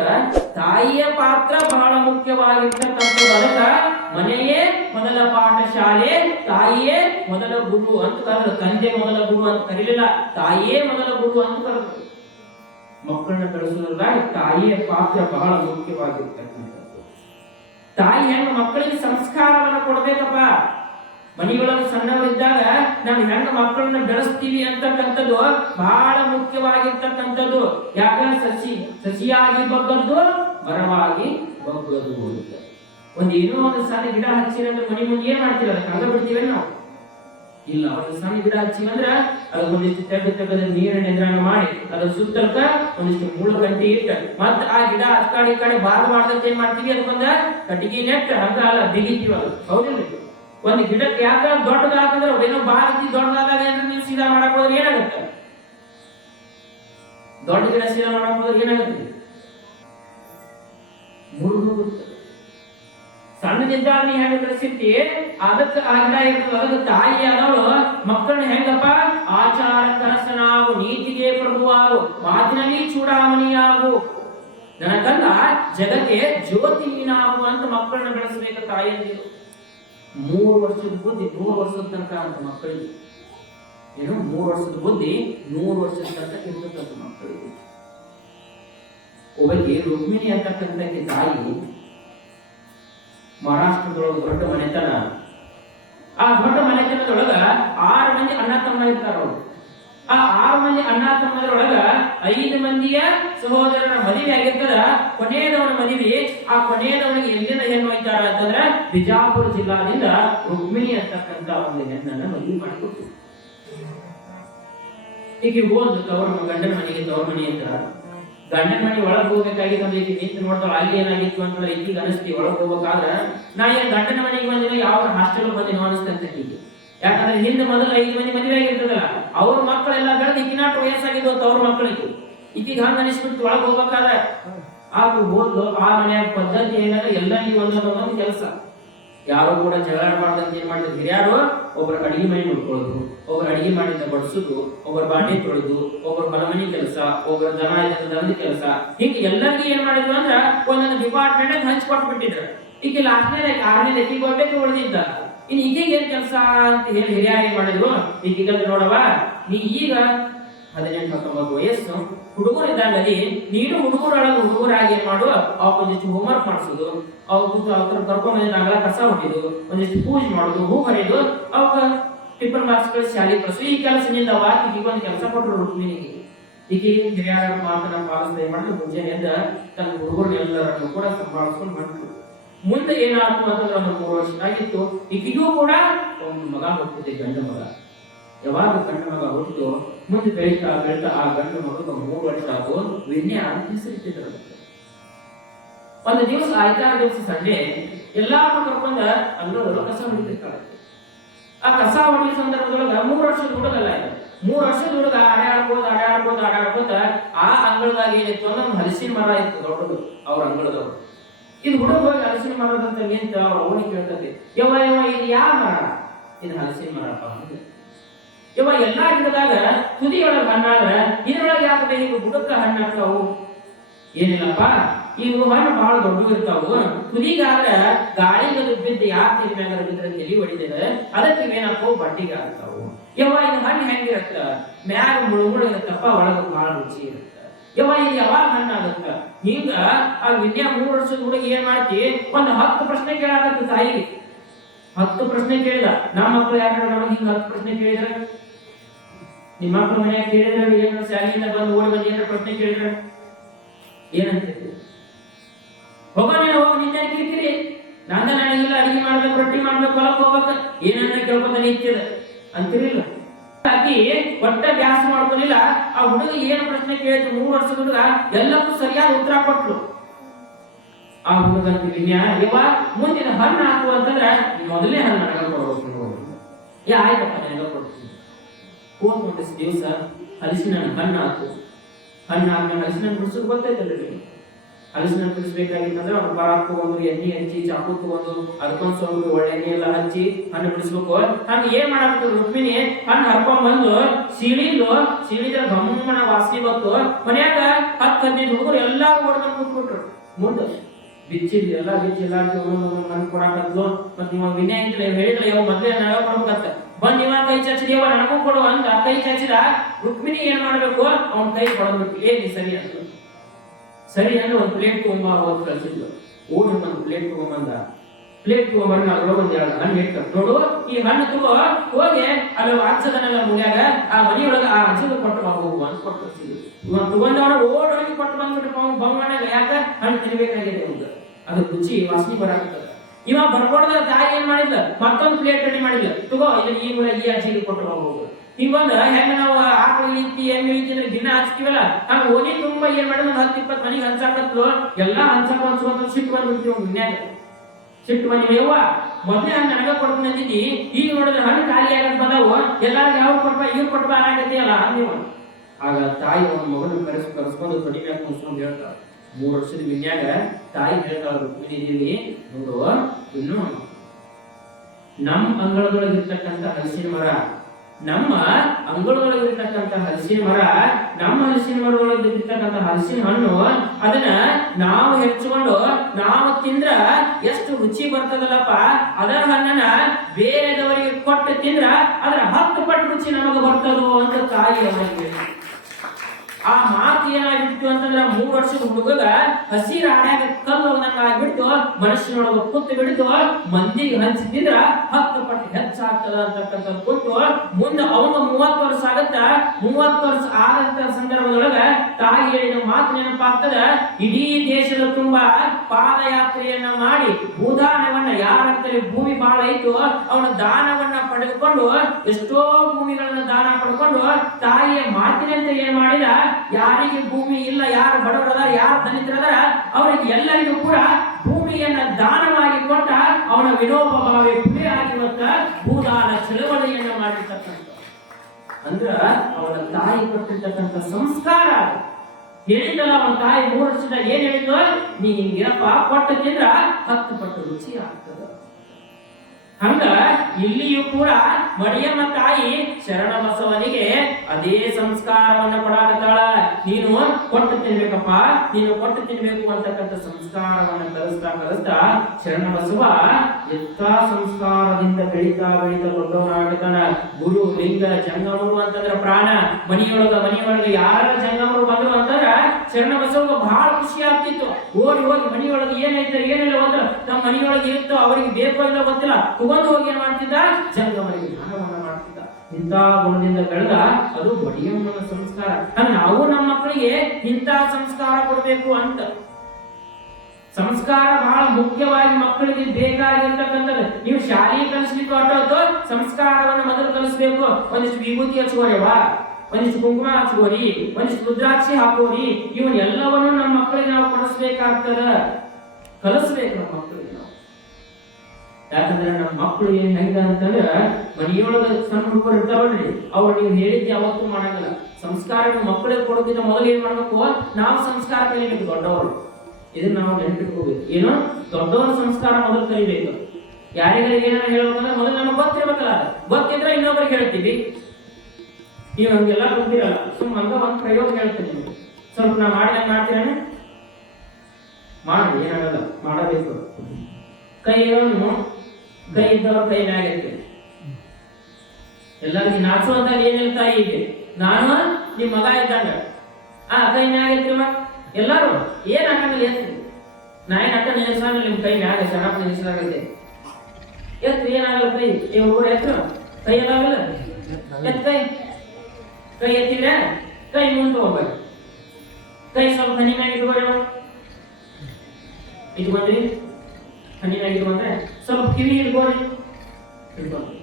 ಅದಕ್ಕ ತಾಯಿಯ ಪಾತ್ರ ಬಹಳ ಮುಖ್ಯವಾಗಿರ್ತಕ್ಕಂಥದ್ದು. ಅದಕ್ಕ ಮನೆಯೇ ಮೊದಲ ಪಾಠಶಾಲೆ, ತಾಯಿಯೇ ಮೊದಲ ಗುರು ಅಂತ ಕರೆದ್ರು. ತಂದೆ ಮೊದಲ ಗುರು ಅಂತ ಕರೀಲಿಲ್ಲ. ತಾಯಿಯೇ ಮೊದಲ ಗುರು ಅಂತ ಕರೆದ್ರು. ಮಕ್ಕಳನ್ನ ಬೆಳೆಸೋದ್ರಾಗ ತಾಯಿಯ ಪಾತ್ರ ಬಹಳ ಮುಖ್ಯವಾಗಿರ್ತಕ್ಕಂಥದ್ದು. ತಾಯಿ ಹೆಂಗ ಮಕ್ಕಳಿಗೆ ಮನೆಯೊಳಗೆ ಸಣ್ಣವರಿದ್ದಾಗ ನಾವು ಹೆಣ್ಣು ಮಕ್ಕಳನ್ನ ಬೆಳೆಸ್ತೀವಿ ಅಂತಕ್ಕಂಥದ್ದು ಬಹಳ ಮುಖ್ಯವಾಗಿರ್ತಕ್ಕಂಥದ್ದು. ಯಾಕಂದ್ರೆ ಸಸಿ, ಸಸಿಯಾಗಿ ಬಗ್ಗದ್ದು ಬರವಾಗಿ ಬಗ್ಗದು ಅಂತ. ಒಂದ್ ಏನೋ ಒಂದು ಸಣ್ಣ ಗಿಡ ಹಚ್ಚಿರ ಅಂದ್ರೆ ಮನೆ ಮುಂದೆ ಏನ್ ಮಾಡ್ತೀವಿ ಅದಕ್ಕೆ ಹಂಗ ಬಿಡ್ತೀವಿ ನಾವು? ಇಲ್ಲ, ಒಂದು ಸಣ್ಣ ಗಿಡ ಹಚ್ಚಿವಂದ್ರ ಅದು ಒಂದಿಷ್ಟು ತೆಗ್ದು ತೆಗೆದು ನೀರನ್ನ ಎದುರಾಗ ಮಾಡಿ ಅದ್ರ ಸುತ್ತಲಕ ಒಂದಿಷ್ಟು ಮುಳ್ಳು ಗಂಟಿ ಇಟ್ಟು ಮತ್ತ ಆ ಗಿಡ ಆ ಕಡೆ ಈ ಕಡೆ ಬಾರ್ ಮಾಡ್ದಂತ ಏನ್ ಮಾಡ್ತೀವಿ? ಅದಕ್ಕೊಂದ ಕಟ್ಟಿಗೆ ನೆಟ್ಟ ಹಂಗ ಅಲ್ಲ, ಬಿಗಿತೀವಿ ಅದು. ಹೌದಿಲ್ಲ ಒಂದು ಗಿಡಕ್ಕೆ ಯಾಕ ದೊಡ್ಡದಾಗಂದ್ರೆ ಏನೋ ಬಾಗಿ ದೊಡ್ಡದಾದಾಗ ಏನಾರ ನೀವು ಸೀದಾ ಮಾಡಕ್ ಹೋದ್ರೆ ಏನಾಗುತ್ತೆ? ದೊಡ್ಡ ಗಿಡ ಸೀದಾ ಮಾಡಕ್ ಹೋದ್ರೆ ಏನಾಗುತ್ತೆ? ಸಣ್ಣದಿದ್ದಾಗ ನೀ ಹೆಂಗ ಬೆಳೆಸಿರ್ತಿ ಅದಕ್ಕೆ ಆ ಗಿಡ ಇರ್ತದೆ. ಅದಕ್ಕೆ ತಾಯಿ ಆದವಳು, ಮಕ್ಕಳನ್ನ ಹೆಂಗಪ್ಪ? ಆಚಾರ ಕರಸನಾಗು ನೀತಿಗೆ ಪ್ರಭುವಾಗು, ಮಾತಿನಲ್ಲಿ ಚೂಡಾಮಣಿಯಾಗು. ನನಗಲ್ಲ ಜಗಕ್ಕೆ ಜ್ಯೋತಿ ನಾವು ಅಂತ ಮಕ್ಕಳನ್ನ ಬೆಳೆಸಬೇಕು ತಾಯಿಯಂದಿರು ಮೂರು ವರ್ಷದ ಬುದ್ಧಿ ನೂರು ವರ್ಷದ ತನಕ ಅಂತ ಮಕ್ಕಳಿಗೆ. ಏನು? ಮೂರು ವರ್ಷದ ಬುದ್ಧಿ ನೂರು ವರ್ಷದ ತನಕ ಇರ್ತಕ್ಕಂಥ ಮಕ್ಕಳಿಗೆ. ಒಬ್ಬಕ್ಕೆ ರುಕ್ಮಿಣಿ ಅಂತಕ್ಕಂಥ ತಾಯಿ ಮಹಾರಾಷ್ಟ್ರದೊಳಗೆ ದೊಡ್ಡ ಮನೆತನ. ಆ ದೊಡ್ಡ ಮನೆತನದೊಳಗ ಆರು ಮಂದಿ ಅಣ್ಣ ತಮ್ಮ ಇರ್ತಾರ ಅವ್ರು ಆ ಆರು ಮಂದಿ ಅಣ್ಣ ತಮ್ಮದರೊಳಗ ಐದು ಮಂದಿಯ ಸಹೋದರನ ಮದುವೆ ಆಗಿರ್ತದ ಕೊನೆಯದವನ ಮದುವೆ, ಆ ಕೊನೆಯದವನಿಗೆ ಎಲ್ಲಿಂದ ಹೆಣ್ಣು ಒಯ್ತಾರ ಅಂತಂದ್ರ ಬಿಜಾಪುರ ಜಿಲ್ಲಾದಿಂದ ರುಕ್ಮಿಣಿ ಅಂತಕ್ಕಂತ ಒಂದು ಹೆಣ್ಣನ್ನ ಮದುವೆ ಮಾಡಿಕೊಟ್ಟು ಈಗ ಹೋದ್ ತವರ ಗಂಡನ ಮನೆಗೆ, ತವರ ಮನೆ ಅಂತ. ಗಂಡನ ಮನೆ ಒಳಗೆ ಹೋಗ್ಬೇಕಾಗಿತ್ತು ಅಂದ್ರೆ ಈಗ ನಿಂತು ನೋಡ್ತಾಳ, ಅಲ್ಲಿ ಏನಾಗಿತ್ತು ಅಂತ ಈಗ ಅನಿಸ್ತಿ, ಒಳಗೆ ಹೋಗ್ಬೇಕಾದ್ರ, ನಾ ಏನ್ ಗಂಡನ ಮನೆಗೆ ಬಂದಿಲ್ಲ ಯಾವ ಹಾಸ್ಟೆಲ್ ಬಂದಿನೋ ಅನಿಸ್ತಂತ ಈಗ ಯಾಕಂದ್ರೆ ಹಿಂದೆ ಮೊದಲು ಐದು ಮಂದಿ ಮದುವೆ ಆಗಿರ್ತದಲ್ಲ, ಅವ್ರ ಮಕ್ಕಳೆಲ್ಲ ಬೆಳೆದು ಇಕ್ಕಿನಾಟ ವಯಸ್ಸಾಗಿದ್ದು ಅವ್ರ ಮಕ್ಕಳಿಗೆ. ಇಕ್ಕಿಗೆ ಹಂಗ ಅನಿಸ್ಬಿಟ್ಟು ಒಳಗೆ ಹೋಗ್ಬೇಕಾದ್ರೆ. ಆಗ ಹೋದ್ಲು, ಆ ಮನೆಯ ಪದ್ಧತಿ ಏನಂದ್ರೆ ಎಲ್ಲರಿಗೂ ಒಂದೊಂದು ಒಂದೊಂದು ಕೆಲಸ. ಯಾರು ಕೂಡ ಜಗಳ ಆಡಬಾರ್ದಂತ ಏನ್ ಮಾಡಿದ್ರು ಹಿರಿಯರು ಒಬ್ಬರ ಅಡಿಗೆ ಮನೆ ನೋಡ್ಕೊಳ್ಳೋದು ಒಬ್ಬರ ಅಡಿಗೆ ಮಾಡಿದ ಬಡಿಸೋದು ಒಬ್ಬರ ಬಾಡಿ ತೊಳೆದು ಒಬ್ಬರ ಹೊಲಮನೆ ಕೆಲಸ ಒಬ್ಬರ ದನ ಇದ್ದ ಕೆಲಸ. ಹೀಗೆ ಎಲ್ಲರಿಗೂ ಏನ್ ಮಾಡಿದ್ರು ಅಂದ್ರೆ ಒಂದೊಂದು ಡಿಪಾರ್ಟ್ಮೆಂಟ್ ಹಂಚ್ಕೊಟ್ಬಿಟ್ಟಿದ್ರು. ಈಗ ಲಾಸ್ಟ್ನೇ ಆರನೇ ಲೆಕ್ಕಿಗೆ ಹೋಗ್ಬೇಕು ಉಳಿದಿದ್ದ. ಇನ್ನು ಈಗೀಗ ಏನ್ ಕೆಲಸ ಅಂತ ಹೇಳಿ ಹಿರಿಯರು ಮಾಡಿದ್ರು? ಈಗ ನೋಡವ ನೀ ಈಗ ಹದಿನೆಂಟು ಹತ್ತೊಂಬತ್ತು ವಯಸ್ಸು, ಹುಡುಗರು ಇದ್ದಾಗ ನೀನು ಹುಡುಗರೊಳಗೆ ಹುಡುಗರಾಗಿ ಏನ್ ಮಾಡು ಒಂದಿಷ್ಟು ಹೋಮ್ವರ್ಕ್ ಮಾಡಿಸೋದು, ಅವ್ರ ಅವ್ರ ಕರ್ಕೊಂಡು ನಾವೆಲ್ಲ ಕಸ ಹೊಡಿದು ಒಂದಿಷ್ಟು ಪೂಜೆ ಮಾಡೋದು, ಹೂ ಹರಿದು ಅವಕ್ಕ ಪೇಪರ್ ಮಾರ್ಕ್ಸ್ಗಳು ಶಾಲೆ ಕಳಿಸು ಈ ಕೆಲಸ ನಿಂದ ಈಗ ಒಂದು ಕೆಲಸ ಕೊಟ್ಟರು ರುಕ್ಮಿಣಿಗೆ ಈಗ ಹಿರಿಯರ ಮಾತನ್ನ ಪಾಲಿಸ್ತಾ ಏನ್ ಮಾಡಿದ್ರು ಮುಂಜಾನೆ ಎದ್ದ ತನ್ನ ಎಲ್ಲರನ್ನು ಕೂಡ ಸಂಭಾಳಿಸ್ಕೊಂಡು ಮಾಡಿದ್ರು ಮುಂದೆ ಏನಾಯ್ತು ಅಂತಂದ್ರೆ ಒಂದು ಮೂರು ವರ್ಷದಾಗಿತ್ತು ಈಗಿಗೂ ಕೂಡ ಒಂದು ಮಗ ಹುಟ್ಟಿದೆ, ಗಂಡು ಮಗ. ಯಾವಾಗ ಗಂಡು ಮಗ ಹುಟ್ಟು ಮುಂದೆ ಬೆಳೀತಾ ಬೆಳೀತಾ ಆ ಗಂಡು ಮಗ ಮೂರು ವರ್ಷ ಆಗೋದು ವಿನ್ಯ ಹೆಸರಿಟ್ಟಿದ್ರು. ಒಂದು ದಿವಸ ಆಯ್ತಾ ದಿವಸ ಸಂಡೆ ಎಲ್ಲಾ ಕರ್ಕೊಂಡ ಅಲ್ಲೂ ಕಸ ಹೊಡಿತಿರ್ತಾರೆ. ಆ ಕಸ ಹೊಡಿಯ ಸಂದರ್ಭದೊಳಗ ಮೂರು ವರ್ಷದ ಹುಡುಗಲ್ಲ ಮೂರು ವರ್ಷದ ಹುಡುಗ ಅಡ್ಯಾಡ್ಬೋದು ಅಡ್ಯಾಡ್ಬೋದು ಅಡ್ಯಾಡ್ಕೋತ ಆ ಅಂಗಳದಾಗ ಏನಿತ್ತು ಅಂದ್ರೆ ಹಲಸಿನ ಮರ ಇತ್ತು ದೊಡ್ಡದು, ಅವ್ರ ಅಂಗಳದವ್ರು ಇದು ಹುಡುಗ ಹೋಗಿ ಹಲಸಿನ ಮರದಂತ ನಿಂತ ಅವ್ರ ಅವನಿಗೆ ಕೇಳ್ತದೆ ಯವ್ವ ಯವ್ವ ಇದು ಯಾವ ಮರ ಇದು ಹಲಸಿನ ಮರಪ್ಪ ಅಂದ. ಯವ್ವ ಎಲ್ಲಾ ಗಿಡದಾಗ ತುದಿಯೊಳಗ ಹಣ್ಣಾದ್ರ ಇದ್ರೊಳಗೆ ಯಾಕೆ ಈಗ ಬುಡಕ್ಕ ಹಣ್ಣಾಗ್ತಾವು ಏನಿಲ್ಲಪ್ಪ ಇವು ಹಣ್ಣು ಬಹಳ ದೊಡ್ಡ ಇರ್ತಾವು ತುದಿಗಾದ್ರ ಗಾಳಿಗೆ ಅದು ಬಿದ್ದು ಯಾಕೆ ತಿಳಿ ಮ್ಯಾಗ ಬಿದ್ರೆ ತಲಿ ಹೊಡಿತದ ಅದಕ್ಕೆ ಇವೇನಪ್ಪೋ ಬಡ್ಡಿಗೆ ಆಗ್ತಾವು ಯವ್ವ ಇದು ಹಣ್ಣು ಹೆಂಗಿರತ್ತ ಮ್ಯಾಗ ಮುಳುಗುಳ ಇರುತ್ತಪ್ಪ ಒಳಗ ಬಹಳ ರುಚಿ ಇರುತ್ತ ಯವ್ವ ಇದು ಯಾವಾಗ ಹಣ್ಣಾಗುತ್ತ ಹಿಂಗ ಆ ವಿದ್ಯಾ ಮೂರು ವರ್ಷದ ಹುಡುಗಿ ಏನ್ ಮಾಡ್ತಿ? ಒಂದು ಹತ್ತು ಪ್ರಶ್ನೆ ಕೇಳಾಕತ್ತ ತಾಯಿಗೆ. ಹತ್ತು ಪ್ರಶ್ನೆ ಕೇಳಿದ. ನಮ್ಮ ಮಕ್ಕಳು ಯಾರು ನಮಗೆ ಹಿಂಗ ಹತ್ತು ಪ್ರಶ್ನೆ ಕೇಳಿದ್ರ? ನಿಮ್ಮ ಮಕ್ಕಳು ಮನ್ಯಾಗ ಕೇಳಿದ್ರೆ? ಏನು ಶಾಲೆಯಿಂದ ಬಂದು ಓಡಿ ಬಂದು ಏನಾರ ಪ್ರಶ್ನೆ ಕೇಳಿದ್ರ? ಏನಂತ? ಹೋಗೋಣ ಹೋಗ ನಿನ್ನೆ ಕೇಳ್ತೀರಿ ನಂದ ನನಗಿಲ್ಲ, ಅಡಿಗೆ ಮಾಡ್ಬೇಕು, ರೊಟ್ಟಿ ಮಾಡ್ಬೇಕು ಹೊಲಕ್ಕೆ ಹೋಗ್ಬೇಕು. ಏನಂದ್ರೆ ಕೇಳ್ಕೊತ ನಿಂತಿದ ಅಂತಿರಿಲ್ಲ ಆಕಿ ಒಟ್ಟ ಬ್ಯಾಸ ಮಾಡ್ಕೊಲಿಲ್ಲ ಆ ಹುಡುಗ ಏನು ಪ್ರಶ್ನೆ ಕೇಳಿದ್ರು ಮೂರು ವರ್ಷದ ಹುಡುಗ, ಎಲ್ಲಕ್ಕೂ ಸರಿಯಾದ ಉತ್ತರ ಕೊಟ್ಲು. ಆ ಹುಡುಗಂತ ಇವ ಮುಂದಿನ ಹಣ್ಣು ಹಾಕು ಅಂತಂದ್ರೆ ಮೊದಲನೇ ಹಣ್ಣು ನನಗೆ. ಯಾ ಆಯ್ತಪ್ಪ, ನನಗೆ ಕೊಡ್ತೀನಿ. ಕೂತ್ಕೊಂಡಿಸ್ ದಿವಸ ಹಲಸಿನ ಹಣ್ಣು ಹಾಕು. ಹಣ್ಣು ಹಾಕಿ ಹಲಸಿನ ಬಿಡಿಸೋದು ಗೊತ್ತಾಯ್ತಲ್ಲ ಹಲಸಿನ ಬಿಡಿಸ್ಬೇಕಾಗಿತ್ತಂದ್ರೆ ಅವ್ನು ಪಾರ ತಗೊಂಡು ಎಣ್ಣೆ ಹಚ್ಚಿ ಚಾಕು ಅದಕ್ಕೊಂದ್ ಸ್ವಲ್ಪ ಒಳ್ಳೆ ಎಣ್ಣೆ ಎಲ್ಲ ಹಚ್ಚಿ ಹಣ್ಣು ಬಿಡಿಸ್ಬೇಕು. ಹಂಗ ಏನ್ ಮಾಡಾಕ್ತು ರುಕ್ಮಿಣಿ? ಹಣ್ಣು ಹರ್ಕೊಂಡ್ ಬಂದು ಸೀಳಿಂದು ಸಿಳಿದ ಗಮ್ಮನ ವಾಸಿ ಬಂತು. ಮನ್ಯಾಗ ಹತ್ತು ಹದಿನೈದು ಹುಡುಗರು ಎಲ್ಲಾರು ಓಡ್ಕೊಂಡು ಕೂತ್ಬಿಟ್ರು. ಮುಂದೆ ಬಿಚ್ಚಿದ್ ಎಲ್ಲ ಬಿಚ್ಚಿ ಎಲ್ಲ ಕೊಡಾಕದ್ಲು ಮತ್ ನಿಮ್ಮ ವಿನಯ ಇದ್ಲ ಹೇಳಿದ್ರೆ ಇವ ಮೊದ್ಲೇ ನಾವೇ ಕೊಡ್ಬೇಕಂತ ಬಂದ್ ಇವ ಕೈ ಚಾಚಿದ ನನಗೂ ಕೊಡು ಅಂತ ಕೈ ಚಾಚಿದ. ರುಕ್ಮಿಣಿ ಏನ್ ಮಾಡ್ಬೇಕು? ಅವ್ನ ಕೈ ಕೊಡಬೇಕು ಏನ್ ಸರಿ ಅಂತ ಸರಿ ಅಂದ್ರೆ ಒಂದು ಪ್ಲೇಟ್ ತಗೊಂಬ ಅಂತ ಕಳಿಸಿದ್ಲು. ಊಟ ಒಂದು ಪ್ಲೇಟ್ ತಗೊಂಬಂದ. ಪ್ಲೇಟ್ ತಗೊಂಬಂದು ಅದ್ರೊಳಗೆ ಒಂದ್ ಎರಡು ಹಣ್ಣು ನೋಡು, ಈ ಹಣ್ಣು ತುಂಬ ಹೋಗಿ ಅಲ್ಲಿ ವಾಚದನೆಲ್ಲ ಮುಗ್ಯಾಗ ಆ ಮನೆಯೊಳಗ ಆ ಹಂಚದ ಕೊಟ್ಟು ಬಾ ಹೋಗು ಅಂತ ಕೊಟ್ಟು ಕಳಿಸಿದ್ವಿ ಇವನು ತಗೊಂಡವನ ಓಡೋಗಿ ಕೊಟ್ಟು ಬಂದ್ಬಿಟ್ಟು ಅವ್ನು ಬಂಗಣ್ಣಾಗ ಯಾಕ? ಹಣ್ಣು ತಿನ್ಬೇಕಾಗಿದೆ ಅವ್ನು ಅದು ರುಚಿ ವಾಸನೆ ಬರಾಕತ್ತದ. ಇವ ಬರ್ಕೊಡ್ದ ತಾಯಿ ಏನ್ ಮಾಡಿಲ್ಲ ಮತ್ತೊಂದು ಪ್ಲೇಟ್ ರೆಡಿ ಮಾಡಿಲ್ಲ ತಗೋ, ಇಲ್ಲಿ ಈ ಕೂಡ ಈ ಅಜ್ಜಿಗೆ ಕೊಟ್ಟು ಬಾ ಹೋಗು ಹಿಂಗೊಂದ ಹೆಂಗ ನಾವು ಆಕಳು ಇಂತಿ ಎಮ್ಮೆ ಇತ್ತಿ ಅಂದ್ರೆ ದಿನ ಹಚ್ತೀವಲ್ಲ ಹಂಗ ಓದಿ ತುಂಬಾ ಏನ್ ಮಾಡೋದು ಒಂದ್ ಹತ್ತು ಇಪ್ಪತ್ತು ಮನೆಗೆ ಹಂಚಾಕತ್ಲು, ಎಲ್ಲಾ ಹಂಚಾಕ ಹಂಚ್ಕೊಂತ ಸಿಟ್ಟು ಬಂದ್ಬಿಡ್ತೀವಿ ಅವ್ನ ಮನ್ಯಾಗ ಸಿಟ್ಟು ಬಂದಿವ, ಯವ್ವ, ಮೊದ್ಲೇ ಹಣ್ಣು ನನಗ ಕೊಡ್ತೀನಿ ಅಂದಿದ್ದಿ, ಈಗ ನೋಡಿದ್ರೆ ಹಣ್ಣು ಖಾಲಿ ಆಗಕ್ ಬಂದವು ಎಲ್ಲಾರು ಯಾವ ಕೊಟ್ಟ ಇವ್ರು ಕೊಟ್ಟ ಆಗತ್ತೆ ಅಲ್ಲ ಅಂದಿವ ಆಗ ತಾಯಿ ಒಂದು ಮಗನ ಕರೆಸ್, ಕರೆಸ್ಕೊಂಡು ತೊಡಿ ಮ್ಯಾಗ ಮುಗಿಸ್ಕೊಂಡು ಹೇಳ್ತಾಳ. ಮೂರು ವರ್ಷದ ವಿನ್ಯಾಗ ತಾಯಿ ಹೇಳ್ತಾಳ ರುಕ್ಮಿಣಿದೇವಿ ನೋಡು, ಇನ್ನು ನಮ್ಮ ಅಂಗಳದೊಳಗಿರ್ತಕ್ಕಂಥ ಹಲಸಿನ ಮರ ನಮ್ಮ ಅಂಗಳದೊಳಗಿರ್ತಕ್ಕಂಥ ಹಲಸಿನ ಮರ, ನಮ್ಮ ಹಲಸಿನ ಮರದೊಳಗಿರ್ತಕ್ಕಂಥ ಹಲಸಿನ ಹಣ್ಣು, ಅದನ್ನ ನಾವು ಹೆಚ್ಚಿಕೊಂಡು ನಾವು ತಿಂದ್ರ ಎಷ್ಟು ರುಚಿ ಬರ್ತದಲ್ಲಪ್ಪ? ಅದರ ಹಣ್ಣನ್ನ ಬೇರೆದವರಿಗೆ ಕೊಟ್ಟು ತಿಂದ್ರ ಅದರ ಹತ್ತು ಪಟ್ಟು ರುಚಿ ನಮಗೆ ಬರ್ತದೋ ಅಂತ ತಾಯಿ ಅವರಿಗೆ ಆ ಮಾತು ಏನಾಗ್ಬಿಡ್ತು ಅಂತಂದ್ರ ಮೂರ್ ವರ್ಷದ ಹುಡುಗಗ ಹಸಿ ರಾಡ್ಯಾಗ ಕಲ್ಲು ಹೋದಂಗ ಮನುಷ್ಯನೊಳಗ ಕೂತು ಬಿಡ್ತು. ಮಂದಿಗೆ ಹಂಚಿದ್ರ ಹತ್ತು ಪಟ್ಟು ಹೆಚ್ಚಾಗ್ತದ ಅಂತಕ್ಕಂಥ ಕೊಟ್ಟು ಮುಂದೆ ಅವನು ಮೂವತ್ತು ವರ್ಷ ಆಗತ್ತ. ಮೂವತ್ತು ವರ್ಷ ಆದಂತ ಸಂದರ್ಭದೊಳಗ ತಾಯಿ ಹೇಳಿದ ಮಾತು ನೆನಪಾಗ್ತದ? ಇಡೀ ದೇಶ ಪಾದಯಾತ್ರೆಯನ್ನ ಮಾಡಿ ಭೂದಾನವನ್ನ ಯಾರಂತಲ್ಲಿ ಭೂಮಿ ಬಹಳ ಇತ್ತು ಅವನ ದಾನವನ್ನ ಪಡೆದುಕೊಂಡು ಎಷ್ಟೋ ಭೂಮಿಗಳನ್ನ ದಾನ ಪಡ್ಕೊಂಡು ತಾಯಿಯ ಮಾತಿನಂತೆ ಏನ್ ಮಾಡಿದ ಯಾರಿಗೆ ಭೂಮಿ ಇಲ್ಲ, ಯಾರು ಬಡವರದಾರ ಯಾರು ದಲಿತರದಾರ ಅವರಿಗೆ ಎಲ್ಲರಿಗೂ ಕೂಡ ಭೂಮಿಯನ್ನ ದಾನವಾಗಿ ಕೊಟ್ಟ ಅವನ ವಿನೋಬ ಭಾವಿ ಪುಲೆ ಆಗಿರುವಂತ ಭೂದಾನ ಚಳವಳಿಯನ್ನ ಮಾಡಿರ್ತಕ್ಕಂಥ ಅಂದ್ರ ಅವನ ತಾಯಿ ಕೊಟ್ಟಿರ್ತಕ್ಕಂಥ ಸಂಸ್ಕಾರ. ಹೇಳಿದ್ದಲ್ಲ ಅವನ ತಾಯಿ ಮೂರು ವರ್ಷದ ಏನ್ ಹೇಳಿದ್ಲು ನೀ ಹಿಂಗಿರಪ್ಪ ಕೊಟ್ಟು ತಿಂದ್ರ ಹತ್ತು ಪಟ್ಟು ರುಚಿ ಆಗ್ತದ. ಹಂಗ ಇಲ್ಲಿಯೂ ಕೂಡ ಮಡಿಯಮ್ಮ ತಾಯಿ ಶರಣ ಬಸವನಿಗೆ ಅದೇ ಸಂಸ್ಕಾರವನ್ನ ಕೊಡಾಕತ್ತಾಳ. ನೀನು ಕೊಟ್ಟು ತಿನ್ಬೇಕಪ್ಪ. ನೀನು ಕೊಟ್ಟು ತಿನ್ಬೇಕು ಅಂತಕ್ಕಂಥ ಸಂಸ್ಕಾರವನ್ನ ಕಲಿಸ್ತಾ ಕಲಿಸ್ತಾ ಶರಣ ಬಸವ ಎಂತ ಸಂಸ್ಕಾರದಿಂದ ಬೆಳಿತಾ ಬೆಳೀತಾ ದೊಡ್ಡವನಾಗುತ್ತಾನ ಗುರು, ಲಿಂಗ, ಜಂಗಮರು ಅಂತಂದ್ರ ಪ್ರಾಣ. ಮನೆಯೊಳಗ, ಮನೆಯೊಳಗೆ ಯಾರ ಜಂಗಮರು ಬಂದ್ರು ಅಂತಂದ್ರ ಶರಣ ಬಸವ ಬಹಳ ಖುಷಿ ಆಗ್ತಿತ್ತು. ಓಡಿ ಹೋಗಿ ಮನೆಯೊಳಗೆ ಏನೈತೆ ಏನಿಲ್ಲ ಒಂದು ನಮ್ಮ ಮನೆಯೊಳಗೆ ಇರುತ್ತೋ ಅವರಿಗೆ ಬೇಕೋ ಇಲ್ಲ ಗೊತ್ತಿಲ್ಲ. ತಗೊಂಡು ಹೋಗಿ ಏನ್ ಮಾಡ್ತಿದ್ದ? ಜಂಗಮರಿಗೆ ಇಂಥ ಗುಣದಿಂದ ಬೆಳೆದ ಅದು ಬಡಿಯಮ್ಮನ ಸಂಸ್ಕಾರ. ನಾವು ನಮ್ಮ ಮಕ್ಕಳಿಗೆ ಇಂಥ ಸಂಸ್ಕಾರ ಕೊಡಬೇಕು ಅಂತ. ಸಂಸ್ಕಾರ ಬಹಳ ಮುಖ್ಯವಾಗಿ ಮಕ್ಕಳಿಗೆ ಬೇಕಾಗಿರ್ತಕ್ಕಂಥದ್ದು. ನೀವು ಶಾಲೆ ಕಲಿಸ್ಲಿಕ್ಕೆ ಹೊರಟೋದು ಸಂಸ್ಕಾರವನ್ನು ಮೊದಲು ಕಲಿಸ್ಬೇಕು. ಒಂದಿಷ್ಟು ವಿಭೂತಿ ಹಚ್ಕೋರಿವಾ ಒಂದಿಷ್ಟು ಕುಂಕುಮ ಹಚ್ಕೋರಿ, ಒಂದಿಷ್ಟು ರುದ್ರಾಕ್ಷಿ ಹಾಕೋರಿ. ಇವನ್ನೆಲ್ಲವನ್ನೂ ನಮ್ಮ ಮಕ್ಕಳಿಗೆ ನಾವು ಕಲಿಸ್ಬೇಕಾಗ್ತದ. ಕಲಿಸ್ಬೇಕು ನಮ್ಮ ಮಕ್ಕಳಿಗೆ. ಯಾಕಂದ್ರೆ ನಮ್ಮ ಮಕ್ಕಳು ಏನ್ ಹೆಂಗ ಅಂತಂದ್ರ ಮನೆಯೊಳಗ ಸಣ್ಣ ಹುಡುಗರು ಇರ್ತಾವಲ್ರಿ. ಅವ್ರು ನೀವು ಹೇಳಿದ್ದು ಯಾವತ್ತೂ ಮಾಡಂಗಿಲ್ಲ. ಸಂಸ್ಕಾರ ಮಕ್ಕಳಿಗೆ ಕೊಡೋದಿಲ್ಲ, ಮೊದಲು ಏನ್ ಮಾಡ್ಬೇಕು? ನಾವು ಸಂಸ್ಕಾರ ಕಲಿಬೇಕು, ದೊಡ್ಡವರು. ಇದನ್ನ ನಾವು ನೆನಪಿಟ್ಕೋಬೇಕು. ಏನು? ದೊಡ್ಡವರ ಸಂಸ್ಕಾರ ಮೊದಲು ಕಲಿಬೇಕು. ಯಾರಿಗಾರ ಏನಾರ ಹೇಳ್ಬೇಕಂದ್ರೆ ಮೊದಲು ನಮಗೆ ಗೊತ್ತಿರ್ಬೇಕಲ್ಲ. ಗೊತ್ತಿದ್ರೆ ಇನ್ನೊಬ್ಬರಿಗೆ ಹೇಳ್ತೀವಿ. ನೀವು ಹಂಗೆಲ್ಲ ಗೊತ್ತಿರಲ್ಲ ಸುಮ್ಮ ಹಂಗ ಒಂದು ಪ್ರಯೋಗ ಹೇಳ್ತೀನಿ ನೀವು ಸ್ವಲ್ಪ ನಾ ಮಾಡಿದಂಗೆ ಮಾಡ್ತೀರಾನೆ? ಮಾಡ್ರಿ, ಏನಾಗಲ್ಲ. ಮಾಡಬೇಕು. ಕೈ ಏನೋನು ನೀವು ಕೈ ಇದ್ದವ್ರ ಕೈ ಮ್ಯಾಗ ನಾಚು ಎಲ್ಲರಿಗೆ ನಾಚುವಂತ ಏನಿಲ್ಲ ತಾಯಿ ಇದೆ ನಾನು ನಿಮ್ಮ ಮಗ ಇದ್ದಂಗ. ಆ ಕೈ ಮ್ಯಾಗ ಎಲ್ಲರೂ ಏನ್ ಆಗಂಗಿಲ್ಲ ಎತ್ತಿ? ನಾ ಏನ್ ಅಟ್ಟ ನೆನೆಸಾಗ ನಿಮ್ ಕೈ ಮ್ಯಾಗ ಚೆನ್ನಾಗಿ ನೆನೆಸಲಾಗೈತೆ ಎತ್ತು, ಏನಾಗಲ್ಲ ಕೈ? ನೀವು ಹುಡುಗರು ಎತ್ತು. ಕೈ ಏನಾಗಲ್ಲ? ಎತ್ ಕೈ. ಕೈ ಎತ್ತಿದ್ರೆ ಕೈ ಮುಂದೆ ಹೋಗ್ಬೇಕು. ಕೈ ಸ್ವಲ್ಪ ಹನಿ ಮ್ಯಾಗ ಇಟ್ಕೊಳ್ರಿ ಅವ. ಇಟ್ಕೊಂಡ್ರಿ. ಇಟ್ಕೊಂಡ್ರೆ ಸ್ವಲ್ಪ ಕಿವಿ ಇಟ್ಕೊಳ್ರಿ ಇಟ್ಕೊಂಡ್ರಿ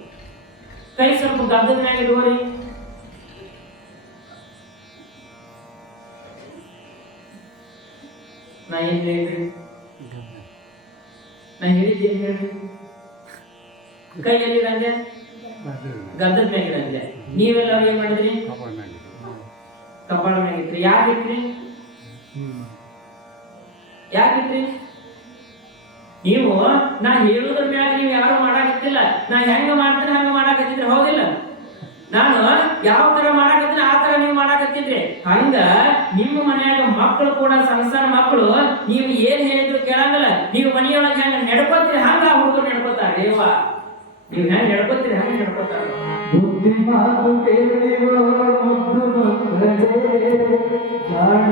ಕೈ ಸ್ವಲ್ಪ ಗದ್ದದ ಮ್ಯಾಗ ಇಟ್ಕೊಳ್ರಿ ನಾ ಏನ್ ಹೇಳ್ರಿ ನಾ ಹೇಳಿದ್ದೇನು ಹೇಳ್ರಿ ಕೈಯಲ್ಲಿ ಇರಂಗೆ? ಗದ್ದದ ಮ್ಯಾಗ ನೀವೆಲ್ಲ ಏನ್ ಮಾಡಿದ್ರಿ? ಕಪಾಳ ಮ್ಯಾಗ ಇಟ್ರಿ? ಯಾಕೆ ಇಟ್ರಿ? ಯಾಕೆ ನೀವು ನಾ ಹೇಳುದ್ರ ಮ್ಯಾಗ ನೀವು ಯಾರು ಮಾಡಾಕತ್ತಿಲ್ಲ. ನಾ ಹೆಂಗ ಮಾಡ್ತೀನಿ ಹಂಗ ಮಾಡಾಕತ್ತಿದ್ರೆ ಹೋಗಿಲ್ಲ. ನಾನು ಯಾವ ತರ ಮಾಡಾಕತ್ತೀನಿ ಆ ತರ ನೀವು ಮಾಡಾಕತ್ತಿದ್ರಿ. ಹಂಗ ನಿಮ್ಮ ಮನ್ಯಾಗ ಮಕ್ಕಳು ಕೂಡ ಸಣ್ಣ ಸಣ್ಣ ಮಕ್ಕಳು ನೀವು ಏನ್ ಹೇಳಿದ್ರು ಕೇಳಂಗಲ್ಲ. ನೀವು ಮನೆಯೊಳಗೆ ಹೆಂಗ ನಡ್ಕೋತೀರಿ, ಹಂಗ ಹುಡುಗರು ನಡ್ಕೋತಾರೆ. ನೀವು ಹೆಂಗ ನಡ್ಕೋತೀರಿ, ಹಂಗ ನಡ್ಕೋತಾರ. ಬುದ್ಧಿ ಮಾತು ಕೇಳಿವ ಮುದ್ದು ಮಕ್ಕಳೇ ಜಾಣ